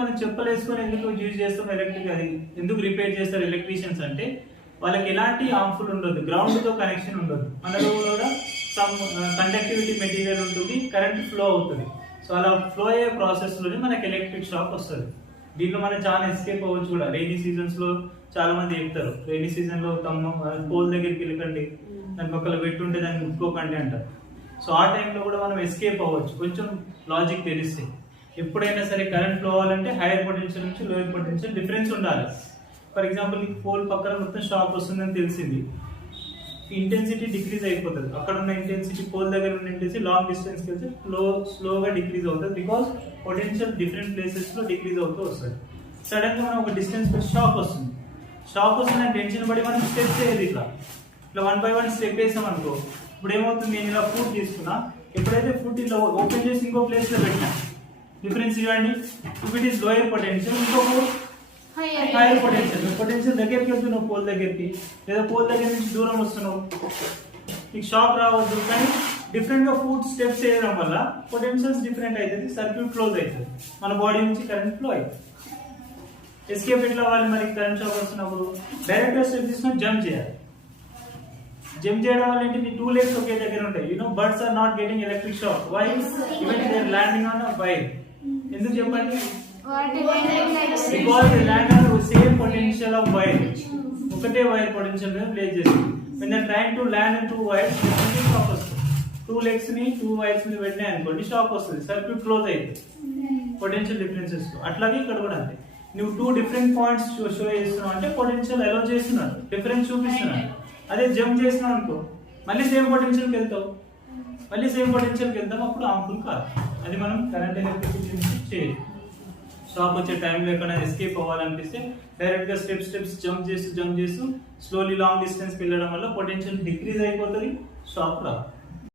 మనం చెప్పలేసుకొని ఎందుకు యూజ్ చేస్తాం ఎలక్ట్రిక్, అది ఎందుకు రిపేర్ చేస్తారు ఎలక్ట్రీషియన్స్ అంటే వాళ్ళకి ఎలాంటి హార్మ్ఫుల్ ఉండదు, గ్రౌండ్ తో కనెక్షన్ ఉండదు, మనలో కూడా సమ్ కండక్టివిటీ మెటీరియల్ ఉంటుంది, కరెంట్ ఫ్లో అవుతుంది. సో అలా ఫ్లో అయ్యే ప్రాసెస్ లోనే మనకి ఎలక్ట్రిక్ షాక్ వస్తుంది. దీంట్లో మనం చాలా ఎస్కేప్ అవ్వచ్చు కూడా. రైనీ సీజన్స్ లో చాలా మంది చెప్తారు, రైనీ సీజన్ లో పోల్ దగ్గరికి వెళ్ళకండి, దానికి ఒకళ్ళు పెట్టుంటే దాన్ని ముట్టుకోకండి అంటారు. సో ఆ టైంలో కూడా మనం ఎస్కేప్ అవ్వచ్చు కొంచెం లాజిక్ తెలిస్తే. ఎప్పుడైనా సరే కరెంట్ ఫ్లో అవ్వాలంటే హైయర్ పొటెన్షియల్ నుంచి లోయర్ పొటెన్షియల్ డిఫరెన్స్ ఉండాలి. ఫర్ ఎగ్జాంపుల్ ఈ పోల్ పక్కన మొత్తం షాక్ వస్తుందని తెలిసింది, ఇంటెన్సిటీ డిక్రీజ్ అయిపోతుంది. అక్కడ ఉన్న ఇంటెన్సిటీ పోల్ దగ్గర ఉన్న ఇంటెన్సిటీ లాంగ్ డిస్టెన్స్కి వెళ్తే స్లోగా డిక్రీజ్ అవుతుంది, బికాస్ పొటెన్షియల్ డిఫరెంట్ ప్లేసెస్ లో డిక్రీజ్ అవుతూ వస్తుంది. సడన్ గా మనం ఒక డిస్టెన్స్ షాక్ వస్తుంది, షాక్ వస్తున్న టెన్షన్ పడి మనం స్టెప్స్ వేయదు, ఇట్లా 1 by 1 స్టెప్ వేసాం అనుకో. ఇప్పుడు ఏమవుతుంది, నేను ఇలా ఫుడ్ తీసుకున్నా, ఎప్పుడైతే ఫుడ్ ఇలా ఓపెన్ చేసి ఇంకో ప్లేస్ లో పెట్టినా, డిఫరెన్స్ చూడండి. If it is lower potential, ఇంకొక హైయర్ పొటెన్షియల్. పొటెన్షియల్ దగ్గరికి వెళ్తున్నావు పోల్ దగ్గరికి, లేదా పోల్ దగ్గర నుంచి దూరం వస్తున్నావు, నీకు షాక్ రావద్దు. కానీ డిఫరెంట్ గా ఫుడ్ స్టెప్స్ వేయడం వల్ల పొటెన్షియల్స్ డిఫరెంట్ అవుతుంది, సర్క్యూట్ క్లోజ్ అవుతుంది, మన బాడీ నుంచి కరెంట్ ఫ్లో అవుతుంది. ఎస్కేప్ ఎట్లా అవ్వాలి మరి కరెంట్ షాక్ వస్తున్నప్పుడు? డైరెక్ట్ గా స్టెప్ తీసుకొని జంప్ చేయాలి. జంప్ చేయడం వల్ల ఏంటి, 2 legs ఒకే దగ్గర ఉంటాయి. You know birds are not getting electric shock. Why? Even they are landing on a wire. ఎందుకు చెప్పండి? Because they land on same potential of wire. ఒకటే వైర్ పొటెన్షియల్ మీద ప్లేస్ చేస్తుంది. when they are trying to land in 2 wires, shock వస్తుంది. 2 legs ని 2 wires మీద పెట్టినా అనుకోండి, షాక్ వస్తుంది, సర్క్యూట్ క్లోజ్ అవుతుంది పొటెన్షియల్ డిఫరెన్సెస్. అట్లాగే ఇక్కడ కూడా అంతే, నువ్వు 2 different పాయింట్స్ షో చేస్తున్నావు అంటే పొటెన్షియల్ అలో చేస్తున్నాడు, డిఫరెన్స్ చూపిస్తున్నాడు. అదే జంప్ చేసినావు అనుకో, మళ్ళీ సేమ్ పొటెన్షియల్కి వెళ్తావు, మళ్ళీ సేమ్ పొటెన్షియల్కి వెళ్తాం, అప్పుడు హార్మ్ఫుల్ కాదు. అది మనం కరెంట్ ఎలక్ట్రిసిటీ నుంచి చేయదు. షాక్ వచ్చే టైంలో ఎక్కడైనా ఎస్కేప్ అవ్వాలనిపిస్తే డైరెక్ట్ గా స్టెప్స్ జంప్ చేస్తూ స్లోలీ లాంగ్ డిస్టెన్స్ వెళ్ళడం వల్ల పొటెన్షియల్ డిక్రీజ్ అయిపోతుంది, షాక్ రాదు.